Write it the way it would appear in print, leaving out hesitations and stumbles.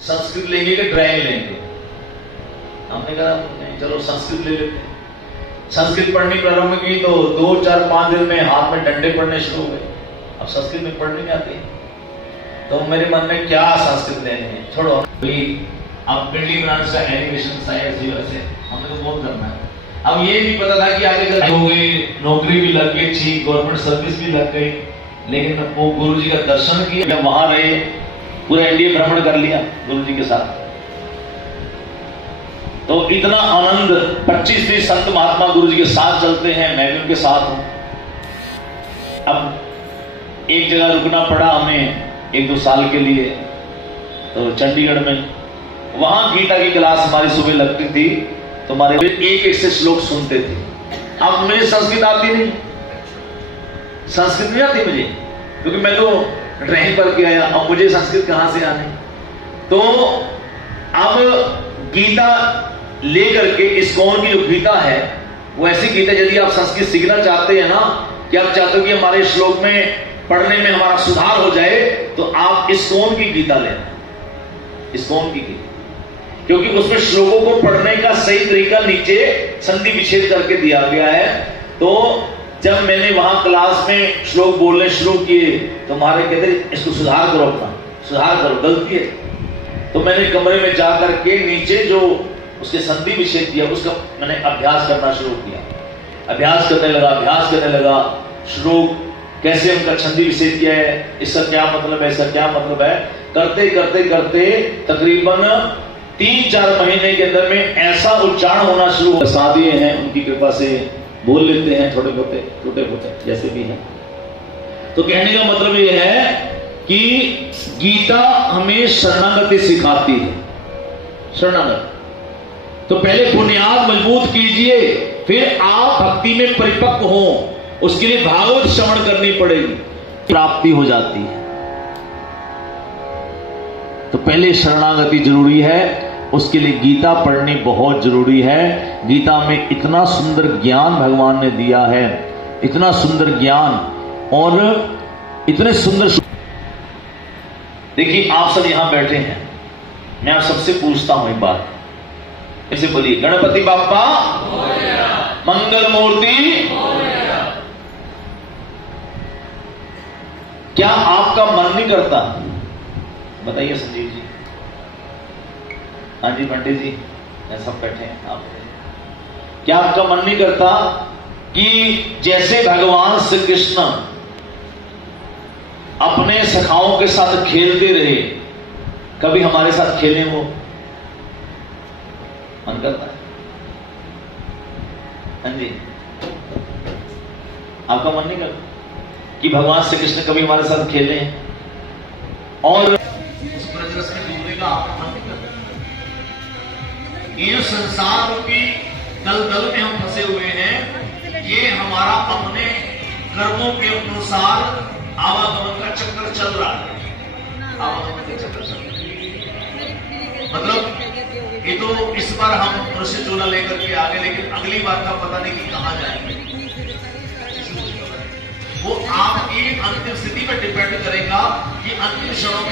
संस्कृत लेंगे कि ड्राइंग लेंगे? हमने कहा नहीं, चलो संस्कृत ले लेते हैं। संस्कृत पढ़नी प्रारंभ की तो 2, 4, 5 दिन में हाथ में डंडे पड़ने शुरू हुए। अब संस्कृत में पढ़ने नहीं आती, तो मेरे मन में क्या संस्कृत लेने हैं, छोड़ो भाई। अब बिल्डिंग बनाने का एनिमेशन साइंस वैसे हमें तो बहुत करना है। अब ये भी पता था कि आगे चल हो गई, नौकरी भी लग गई, अच्छी गवर्नमेंट सर्विस भी लग गई, लेकिन वो गुरु जी का दर्शन किया, वहां रहे, पूरा इंडिया भ्रमण कर लिया गुरु जी के साथ। तो इतना आनंद, 25 संत महात्मा गुरु जी के साथ चलते हैं, मैं भी उनके साथ हूं। अब एक जगह रुकना पड़ा हमें 1-2 साल के लिए, तो चंडीगढ़ में, वहां गीता की क्लास हमारी सुबह लगती थी, तो हमारे एक से श्लोक सुनते थे। अब मुझे संस्कृत आती नहीं, संस्कृत नहीं आती मुझे, क्योंकि मैं तो ड्राइंग पढ़ के आया, अब मुझे संस्कृत कहां से आने। तो अब गीता लेकर के इस्कॉन की जो गीता है, वो ऐसी गीता, यदि आप संस्कृत सीखना चाहते हैं ना, कि आप चाहते हो कि हमारे श्लोक में पढ़ने में हमारा सुधार हो जाए, तो आप इस्कॉन की गीता लेना, इस्कॉन की गीता, क्योंकि उसमें श्लोकों को पढ़ने का सही तरीका नीचे संधि विच्छेद करके दिया गया है। तो जब मैंने वहां क्लास में श्लोक बोलने शुरू किए, तो हमारे कहते इसको सुधार करो, अपना सुधार करो, गलती है। तो मैंने कमरे में जाकर के नीचे जो उसके संधि विच्छेद दिया, उसका मैंने अभ्यास करना शुरू किया। अभ्यास करने लगा, श्लोक कैसे उनका संधि विच्छेद किया है, इसका क्या मतलब है, इसका क्या मतलब है, करते करते करते तकरीबन 3-4 महीने के अंदर में ऐसा उच्चारण होना शुरू हो। सादिए हैं, उनकी कृपा से बोल लेते हैं, छोटे छोटे जैसे भी हैं। तो कहने का मतलब यह है कि गीता हमें शरणागति सिखाती है, शरणागति। तो पहले बुनियाद मजबूत कीजिए, फिर आप भक्ति में परिपक्व हो, उसके लिए भागवत श्रवण करनी पड़ेगी, प्राप्ति हो जाती है। तो पहले शरणागति जरूरी है, उसके लिए गीता पढ़नी बहुत जरूरी है। गीता में इतना सुंदर ज्ञान भगवान ने दिया है, इतना सुंदर ज्ञान, और इतने सुंदर। देखिए आप सब यहां बैठे हैं, मैं आप सबसे पूछता हूं एक बात, ऐसे बोलिए, गणपति बाप्पा मंगल मूर्ति। क्या आपका मन नहीं करता, बताइए संजीव जी, हाँ जी पंडित जी, मैं सब बैठे हैं आप, क्या आपका मन नहीं करता कि जैसे भगवान श्री कृष्ण अपने सखाओं के साथ खेलते रहे, कभी हमारे साथ खेलें? वो मन करता है? हाँ जी, आपका मन नहीं करता कि भगवान श्री कृष्ण कभी हमारे साथ खेले, और उस ब्रजरस में डूबने का आपका मन नहीं करता? ये संसार रूपी दलदल में हम फंसे हुए हैं, ये हमारा अपने कर्मों के अनुसार आवागमन का चक्कर चल रहा है, आवागमन का चक्कर चल रहा है। मतलब ये तो इस बार हम मनुष्य चोला लेकर के आगे, लेकिन अगली बार का पता नहीं कि कहां जाएंगे। वो आपकी अंतिम स्थिति पर डिपेंड करेगा कि अंतिम क्षणों में